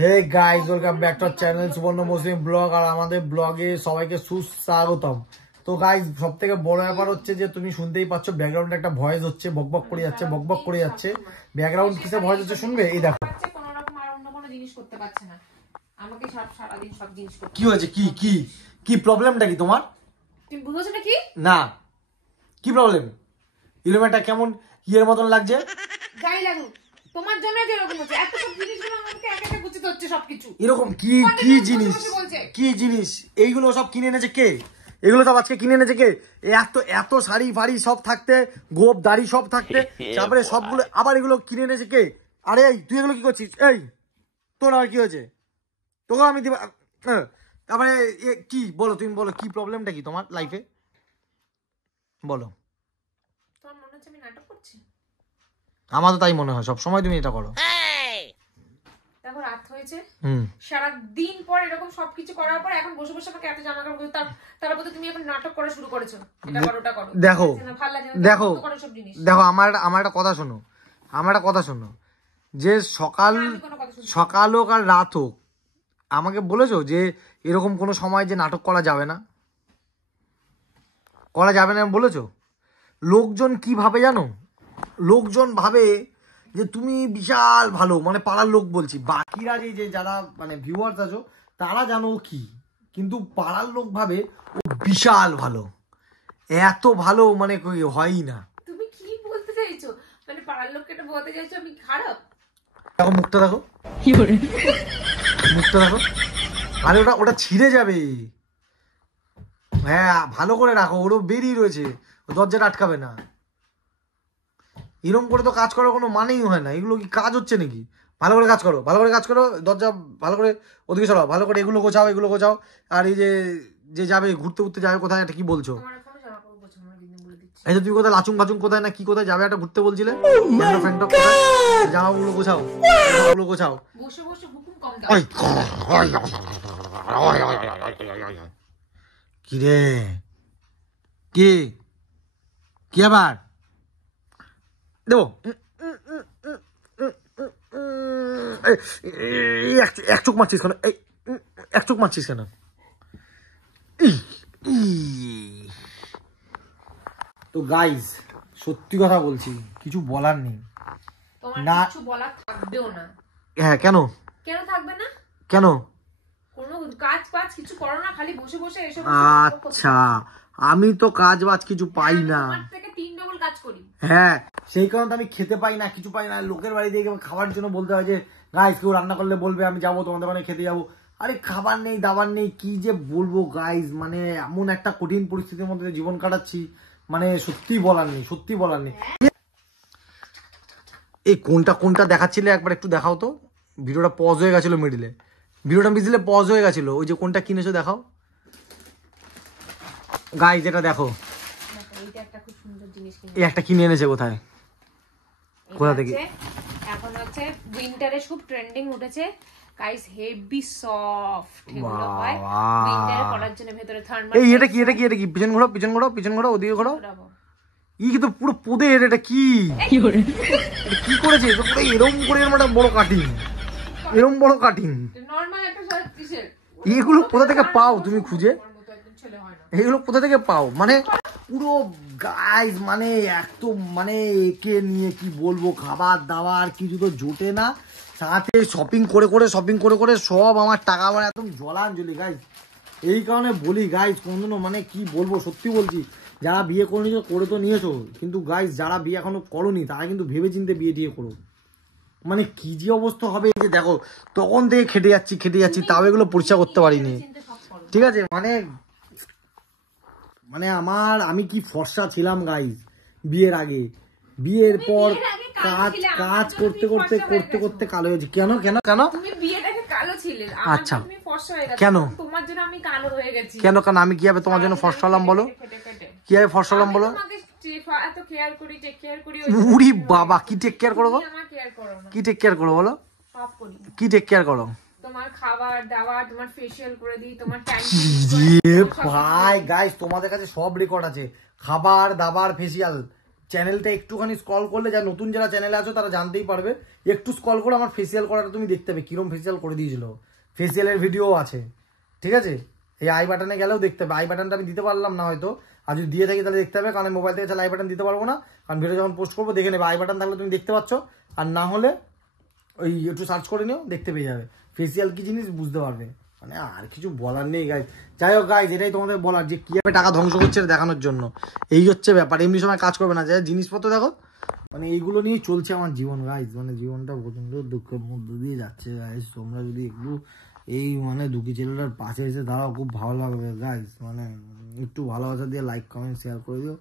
Hey guys, welcome back to channel Subarna Muslim blog. আর আমাদের ব্লগে সবাইকে সুস্বাগতম। তো গাইস, সব থেকে বড় ব্যাপার হচ্ছে যে তুমি শুনতেই পাচ্ছ ব্যাকগ্রাউন্ডে একটা ভয়েস হচ্ছে, বকবক করে যাচ্ছে, বকবক করে যাচ্ছে। ব্যাকগ্রাউন্ড কিসে ভয়েস হচ্ছে শুনবে? এই দেখো কোনো রকম আর অন্য কোনো জিনিস করতে পারছে না, আমাকে সারা দিন সব জিনিস করতে। কি হয়েছে? কি কি কি প্রবলেমটা কি তোমার? তুমি বুঝছো না? কি না কি প্রবলেম? ইলোমেটা কেমন ইয়ের মতন লাগছে? গাই লাগুক তোমার জন্য যে এরকম হচ্ছে, এত সব জিনিসগুলো আমাকে একা একা গুছিতে হচ্ছে সবকিছু। এরকম কি কি জিনিস? কি জিনিস এইগুলো? সব কিনে এনেছে কে? এগুলো সব আজকে কিনে এনেছে কে? এত এত শাড়ি ফাড়ি সব থাকতে, গোপ দাড়ি সব থাকতে, তারপরে সবগুলো আবার এগুলো কিনে এনেছে কে? আরে এই তুই এগুলো কি করছিস? এই তোর আর কি হয়েছে? তোকে আমি দিবা। তারপরে কি বলো, তুমি বলো কি প্রবলেমটা কি তোমার লাইফে বলো। তোমার মনে হচ্ছে আমি নাটক করছি? আমার তো তাই মনে হয়, সব সময় তুমি এটা করো। দেখো রাত হয়েছে, সারাদিন পর এরকম সবকিছু করার পর এখন বসে বসে আমাকে এত জামা কাপড়, তারপর তুমি এখন নাটক করা শুরু করেছো। এটা করো, ওটা করো। দেখো দেখো দেখো, আমার একটা কথা শোনো, যে সকাল হোক আর রাত হোক, আমাকে বলেছো যে এরকম কোনো সময় যে নাটক করা যাবে না বলেছো। লোকজন কি ভাবে জানো? লোকজন ভাবে যে তুমি বিশাল ভালো, মানে পাড়ার লোক বলছি, বাকিরা যে যারা মানে ভিউয়ার্স আছো তারা জানো কি, কিন্তু পাড়ার লোক ভাবে ও বিশাল ভালো। এত ভালো মানে হয়ই না। তুমি কি বলতে চাইছো? মানে পাড়ার লোককে এটা বলতে চাইছো আমি খারাপ? দেখো মুখটা দেখো, মুখটা দেখো। আরে ওটা ছিঁড়ে যাবে। হ্যাঁ ভালো করে রাখো, ওরও বেরিয়ে রয়েছে, দরজাটা আটকাবে না। এরকম করে তো কাজ করার কোনো মানেই হয় না। এগুলো কি কাজ হচ্ছে নাকি? ভালো করে কাজ করো, ভালো করে কাজ করো। দরজা ভালো করে ওদিকে সরাও, ভালো করে এগুলো গোছাও। আর এই যে যাবে ঘুরতে যাবে কোথায়, এটা কি বলছো? এই যে তুমি কোথায় লাচুং বাচুং কোথায় না কি কোথায় যাবে একটা ঘুরতে বলছিলে, জামাগুলো গোছাও, গোছাও। কি রে? কি আবার দেবো? এক চোখ মারছিস কেন? এক চোখ মারছিস কেন? তো গাইজ, সত্যি কথা বলছি, কিছু বলার নেই। না কিছু বলার থাকবেও না। হ্যাঁ কেন থাকবে না? কেন? কোনো কাজ কিছু করো না, খালি বসে বসে এসব। আচ্ছা, আমি তো কাজ বাজ কিছু পাই না, তোমার থেকে 3 ডবল কাজ করি। হ্যাঁ সেই কারণে আমি খেতে পাই না, কিছু পাই না। লোকের বাড়ি দিয়ে খাবার জন্য বলতে হয় যে গাইজ কেউ রান্না করলে বলবে, আমি যাবো তোমাদের বাড়ি খেতে যাবো। আরে খাবার নেই, দাবার নেই, কি যে বলবো গাইজ। মানে এমন একটা কঠিন পরিস্থিতির মধ্যে জীবন কাটাচ্ছি, মানে সত্যি বলার নেই। এই কোনটা দেখাচ্ছিলে একবার একটু দেখাও তো। ভিডিওটা পজ হয়ে গেছিল মিডিলে, ওই যে কোনটা কিনেছো দেখাও গাইজ। এটা দেখো, এই একটা কিনে এনেছে। কোথা থেকে? এখন হচ্ছে উইন্টারে খুব ট্রেন্ডিং উঠেছে গাইস, হেভি সফট এগুলো হয় উইন্টারে পরার জন্য। ভেতরে থার্মাল। এই এটা কি পিছন ঘোরাও ওদিকে ঘোরাও। কি তো পুরো পোদের। এটা কি করেছে? এরকম করে বড় কাটিং, নরমাল একটা টি-শার্ট। এগুলো কোথা থেকে পাও তুমি খুঁজে? এগুলো কোথা থেকে পাও? মানে পুরো গাইজ, মানে একদম মানে একে নিয়ে কি বলবো, খাবার দাবার কিছু তো জোটে না। সাথে শপিং করে সব আমার টাকা আমার একদম জলাঞ্জলি গাইজ। এই কারণে বলি গাইজ, কোনদিনও মানে কি বলবো, সত্যি বলছি, যারা বিয়ে করে নিয়েছো করে তো নিয়েছো, কিন্তু গাইজ যারা বিয়ে এখনো করোনি তারা কিন্তু ভেবে চিন্তে বিয়ে করো। মানে কি যে অবস্থা হবে, এই যে দেখো তখন থেকে খেটে যাচ্ছি তাও এগুলো পরিষ্কার করতে পারিনি। ঠিক আছে, মানে আমি কি ফর্সা ছিলাম গাইজ বিয়ের আগে। বিয়ের পর কাজ করতে কালো হয়েছে। কেন? তুমি বিয়ের আগে কালো ছিলে, আচ্ছা তুমি ফর্সা হয়ে গেছো। কেন? তোমার জন্য আমি কালো হয়ে গেছি। কেন আমি কিভাবে তোমার জন্য ফর্সা হলাম বলো? কিভাবে ফর্সা হলাম বলো? এত কেয়ার করি, টেক কেয়ার করি। উরি বাবা, কি টেক কেয়ার করো? কি টেক কেয়ার করো বলো? সব করি। কি টেক কেয়ার করো? তোমার খাবার দাবার, তোমার ফেশিয়াল করে দিই, তোমার ভাই গাইস, তোমাদের কাছে সব রেকর্ড আছে, খাবার দাবার ফেশিয়াল। চ্যানেলটা একটুখানি স্ক্রল করলে, যা নতুন যারা চ্যানেলে আছো তারা জানতেই পারবে, একটু স্ক্রল করে আমার ফেসিয়াল করাটা তুমি দেখতে হবে, কিরম ফেসিয়াল করে দিয়েছিল। ফেসিয়ালের ভিডিও আছে, ঠিক আছে? এই আই বাটনে গেলেও দেখতে হবে। আই বাটনটা আমি দিতে পারলাম না হয়তো, আর যদি দিয়ে থাকি তাহলে দেখতে হবে, কারণ মোবাইল থেকে তাহলে আই বাটন দিতে পারবো না, কারণ ভিডিও যখন পোস্ট করবো দেখে নেবে। আই বাটন থাকলে তুমি দেখতে পাচ্ছ, আর না হলে ওই একটু সার্চ করে নিও, দেখতে পেয়ে যাবে ফেসিয়াল কি জিনিস, বুঝতে পারবে। মানে আর কিছু বলার নেই গাইজ। যাই হোক গাইজ, এটাই তোমাদের বলার, যে কিভাবে টাকা ধ্বংস করছে দেখানোর জন্য, এই হচ্ছে ব্যাপার। এমনি সময় কাজ করবে না, যে জিনিসপত্র দেখো, মানে এইগুলো নিয়েই চলছে আমার জীবন গাইজ। মানে জীবনটা প্রচন্ড দুঃখের মধ্যে দিয়ে যাচ্ছে গাইজ। তোমরা যদি একটু এই মানে দুঃখী ছেলেটার পাশে এসে দাঁড়াও, খুব ভালো লাগবে গাইজ। মানে একটু ভালোবাসা দিয়ে লাইক কমেন্ট শেয়ার করে দিও।